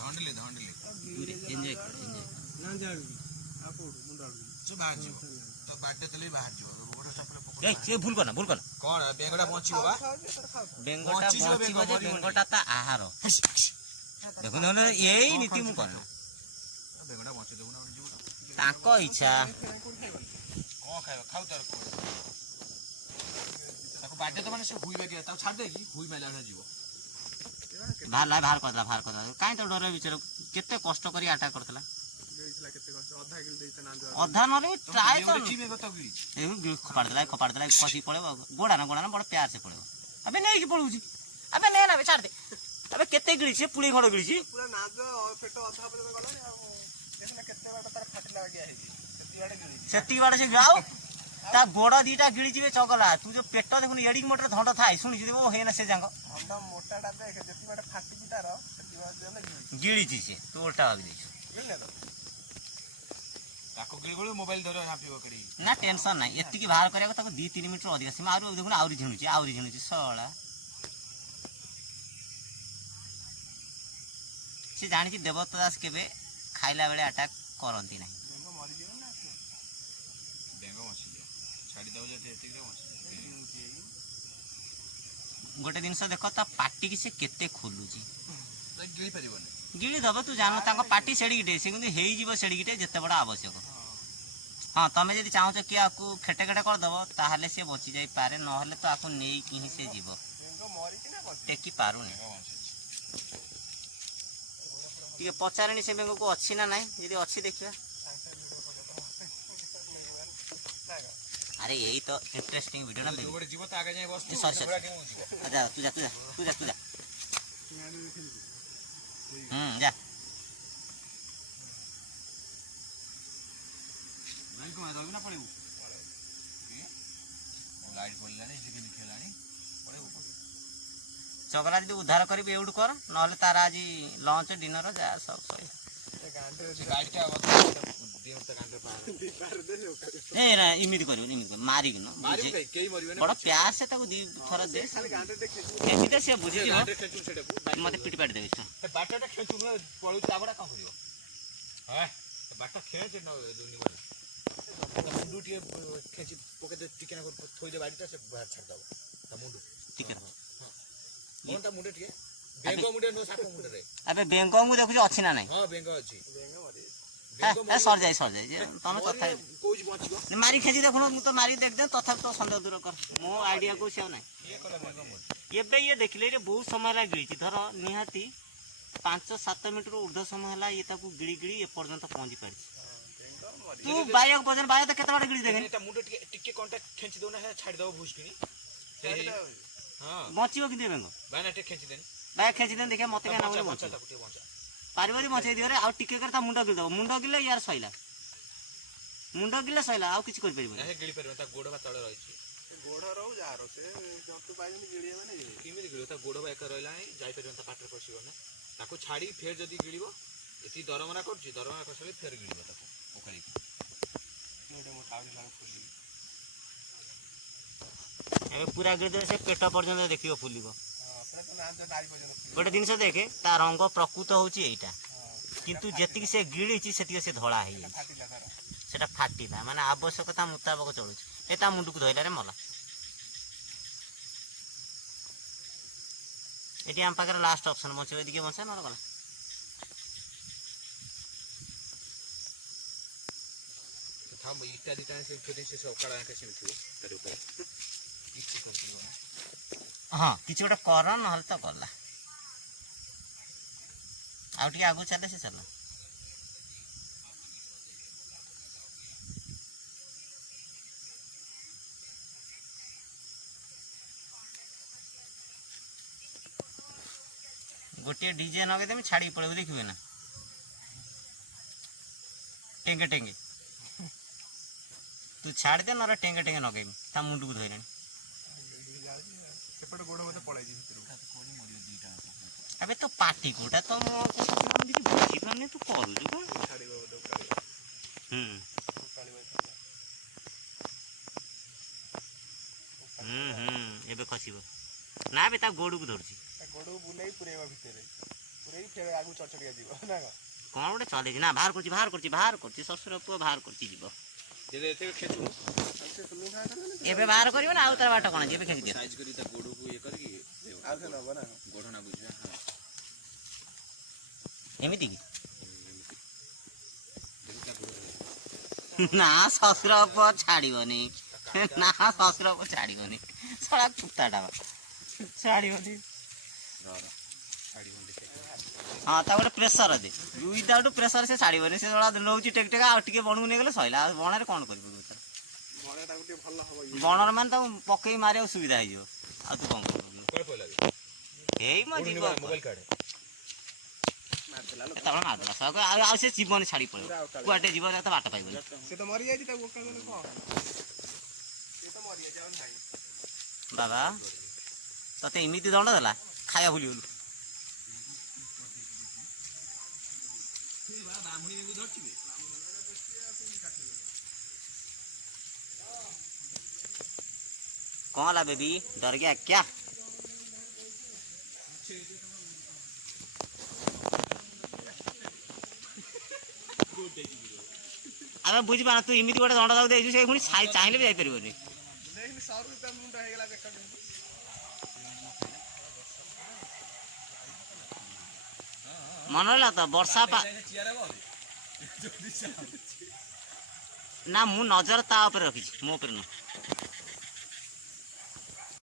ଧଣ୍ଡିଲି enjoy ନା ଜାଣିବି ଆଉ କୋଉଠୁ ମୁଣ୍ଡ ଆଡୁ ସେ ବାହାରି ଯିବ ତ ବାଟେ ଦେଲେ ବି ବାହାରି ଯିବ ଗୋଟେ ସାପଲେ ପକଡ଼ ଏ ସେ ଭୁଲ କର କଣ ବେଙ୍ଗଟା ବଞ୍ଚିବ ବା ବେଙ୍ଗଟା ବଞ୍ଚିବ ଯେ ବେଙ୍ଗଟା ତା ଆହାର ଦେଖୁନ ଏଇ ନୀତି ମୁଁ କରେ ବେଙ୍ଗଟା ବଞ୍ଚେଇ ଦେବୁ ନା ଯିବ ତାଙ୍କ ଇଚ୍ଛା କଣ ଖାଇବ ଖାଉ ତାର ତାକୁ ବାଟେ ତ ମାନେ ସେ ହୁଇ ବାଗିଆ ତାକୁ ଛାଡ଼ି ଦେଇକି ହୁଇ ମାଇଲା ଯିବ ବାହାର କରିଦେଲା କାହିଁ ତ ଡର ବିଚାର କେତେ କଷ୍ଟ କରି ଆଟାକ୍ କରିଥିଲା ଅଧା ନହେଲେ ଟ୍ରାଏ ଖପାଡ଼ି ଦେଲା ଖସି ପଳେଇବ ଗୋଡ଼ା ନା ବଡ଼ ପ୍ୟାର ସେ ପଳେଇବ ଏବେ ନେଇକି ପଳଉଛି ଏବେ ନେ ନା ଛାଡ଼ି ଦେ ଏବେ କେତେ ଗିଳିଛି ପୁଳି ଘଡ଼ ଗିଳିଛି ସେତିକି ବାଟ ସେ ଯାଉ ତା ଗୋଡ଼ ଦିଟା ଗିଳିଯିବେ ଚଗଲା ତୁ ଯୋଉ ପେଟ ଦେଖୁନୁ ଏଡ଼ିକି ମୋଟର ଧଣ୍ଡ ଥାଏ ଶୁଣିଛୁ ଦେବ ହେଇନା ସେ ଯାଙ୍କ ଗିଳିଛି ସେ ତୁ ଓଲଟା ଭାବି ଦେଇଛୁ ମୋବାଇଲ ଧର ହାପିବ କରି ନା ଟେନସନ ନାହିଁ ଏତିକି ବାହାର କରିବାକୁ ତାକୁ 2-3 ମିନିଟରୁ ଅଧିକ ସୀମା ଆହୁରି ଦେଖୁନ ଆହୁରି ଝିଣୁଛି ଶଳା ସେ ଜାଣିଛି ଦେବଦତ୍ତ ଦାସ କେବେ ଖାଇଲା ବେଳେ ଆଟାକ୍ କରନ୍ତି ନାହିଁ ଗୋଟେ ଜିନିଷ ଦେଖ ତା ପାଟିକି ସେ କେତେ ଖୋଲୁଛି ଗିଳି ଦବ ତୁ ଜାଣୁ ତାଙ୍କ ପାଟି ସେଡ଼ିକିଟେ ସେ କିନ୍ତୁ ହେଇଯିବ ସେଡ଼ିକିଟେ ଯେତେ ବଡ଼ ଆବଶ୍ୟକ ହଁ ତମେ ଯଦି ଚାହୁଁଛ କି ଆକୁ ଖେଟେ କରିଦେବ ତାହେଲେ ସେ ବଞ୍ଚି ଯାଇପାରେ ନହେଲେ ତ ଆକୁ ନେଇକି ହିଁ ସେ ଯିବ ଟେକି ପାରୁନି ଟିକେ ପଚାରେଣି ସେ ବେଙ୍ଗକୁ ଅଛି ନା ନାହିଁ ଯଦି ଅଛି ଦେଖିବା अरे यही तो इंटरेस्टिंग वीडियो ना गोटे जीव तो आगे जाए बस सॉरी अच्छा तू जा जा भाई को रवि ना पड़ेबू लाइट पड़लानी जिके खेलानी पड़ेबू चगला जी उद्धार करी एवडू कर नहले तार आज लंच डिनर जा सब सही गाड़ीटा इमिति कर मारिक बड़ प्यार से दी थर दे से बुझी मत पिट पाट देवे बाटा खेचु पड़ू आगड़ा कौन कर बाटा खेच मुंडू टे खेची पके टिके थोई दे बाड़ीटा से बाहर छाड़ दब मुंडू टिके कौन ता मुंडे टिके बेंगो मुंडे नो साप मुंडे रे अबे बेंगो मु देखु अछि ना नहीं हां बेंगो अछि सर जाए तुम तथा मारी खेची देखो तो मारी देख दे तथा तो सन्देह दूर कर मो आइडिया को से ना ये देखिले बहुत समय गिड़ी धर निहाती 5-7 मिनट ऊर्ध समय है ये गिड़ी गिड़ी ए पर्यंत पहुंची पारी तू बाय वजन बाय तो केते बार गिड़ी देखे मुंडे टिके कांटेक्ट खेंची दो ना छाड़ दो भूसकिनी हां बचियो कि देबेंगो बाय ना टे खेंची देन देखा मत क्या ना बचा पारिबारी मचाई दियो रे आ टिके कर ता मुंडा गिल दबो मुंडा गिले यार सइला मुंडा गिले सइला आ किछ कर परिबो नाही गिली परिबो ता गोड़ बा तळे रहि छी गोड़ रहू जा रो से जंतु पाइनी गिलिए माने किमि गिलियो ता गोड़ बा एक रहला है जाई परिबो ता पाटर पसिबो ना ताको छाडी फेर जदी गिलिबो एती दरमरा करछि दरमरा कसले फेर गिलिबो ताको ओकरी मोटे मोटा आउरी लाग फुली ए पूरा गिल दे से पेट पर्यंत देखियो फुलिबो गोटे जिनस देखे ता रंग प्रकृत होची एटा किंतु जेतिक से गिड़ी से धड़ा है सेटा फाटिला माने आवश्यकता मुताबक चलुच एता मुंडू को धइला रे मला एटी हम पाकर लास्ट ऑप्शन बचे दिके बंचा न गला हम इटा दिटा से फिटिंग से सकाळ के सिमथु तार ऊपर इच्छा करथियो ना हाँ किसी गोटे कर ना तो गला आउ आगू चले से चल गोटे डीजे नगेदेमी छाड़ी पड़े देखिए ना टेंगे टेंगे तू छाड़ दे ना टेंगे टेंगे नगेमी ता मुंडू को धरनी अबे तो पार्टी कोटा तो बुझी पाने तू करू एबे खसिबो ना बे ता गोड़ को धरछि गोड़ बुलाई पुरेवा भितरे ପୁରେଇ ଫେରେ ଆଗକୁ ଚଚଡ଼ିଆ ଯିବ ନା କଣ? କ'ଣ ଗୋଟେ ଚଲେଇଛି ନା ବାହାର କରୁଛି ଶ୍ୱଶୁର ପୁଅ ବାହାର କରୁଛି ଯିବ। ଯଦି ଏତେ ଖେଚୁ ସେ ତୁମେ ଖାଇ କରିବେ ଏବେ ବାହାର କରିବ ନା ଆଉ ତାର ବାଟ କ'ଣ ଏବେ ଖେଞ୍ଚି ଦିଅ। ସାଇଜ କରି ତା ଗୋଡକୁ ଇଏ କରିକି ଆଉ ସେ ନବ ନା ଗୋଡ ନା ବୁଝିବା। ହଁ ଏମିତି କି ଦେଖି ତା ଗୋଡ ନା ଶ୍ୱଶୁର ପୁଅ ଛାଡ଼ିବନି ନା ଶ୍ୱଶୁର ପୁଅ ଛାଡ଼ିବନି ଶଳା କୁତାଟା ଛାଡ଼ିବନି। ହଁ ତା ଗୋଟେ ପ୍ରେସର ଦେ ୱିଦାଉଟ୍ ପ୍ରେସର ସେ ଛାଡ଼ିବନି ସେ ଶଳା ନେଉଛି ଟେକ୍ ଟେକ୍ ଆଉ ଟିକେ ବଣକୁ ନେଇଗଲେ ସଇଲା ଆଉ ବଣରେ କ'ଣ କରିବୁ ତାର ବଣରେ ତାକୁ ଟିକେ ଭଲ ହବ ଇଏ ବଣରେ ମାନେ ତାକୁ ପକେଇ ମାରିବାକୁ ସୁବିଧା ହେଇଯିବ ଆଉ ତୁ କ'ଣ କରିବୁ କୁଆଡେ ପଇଲା ବେ? ହେଇ ମ ଯିବ ମୋବାଇଲ କାଢେ ମାରିଦେଲା ଲୋକ କେତେବେଳେ ମାରିଦେଲା ଶଳାକୁ ଆଉ ସେ ଜୀବନ ଛାଡ଼ି ପଳେଇବ କୁଆଡ଼େ ଯିବ ତ ବାଟ ପାଇବନି। ସେ ତ ମରିଯାଇଛି ତାକୁ ଓକା କଲେ କଣ ସେ ତ ମରିଯାଇଛି ଆଉ ନାହିଁ। ବାବା ତତେ ଏମିତି ଦଣ୍ଡ ଦେଲା ଖାଇବା ଭୁଲିଗଲୁ। କ'ଣ ହେଲା ବେବି ଡର ଗया क्या? ଆମେ ବୁଝିପାରୁନା ତୁ ଏମିତି ଗୋଟେ ଦଣ୍ଡ ତାକୁ ଦେଇଛୁ ସେ ପୁଣି ଚାହିଁଲେ ବି ଯାଇପାରିବନି। ଦେଖିନି ସରୁ ତା ମୁଣ୍ଡ ହେଇଗଲା ବେକ କେମିତି ମନେ ରହିଲା ତ ବର୍ଷା ନା ମୁଁ ନଜର ତା ଉପରେ ରଖିଛି ମୋ ଉପରେ ନୁହଁ।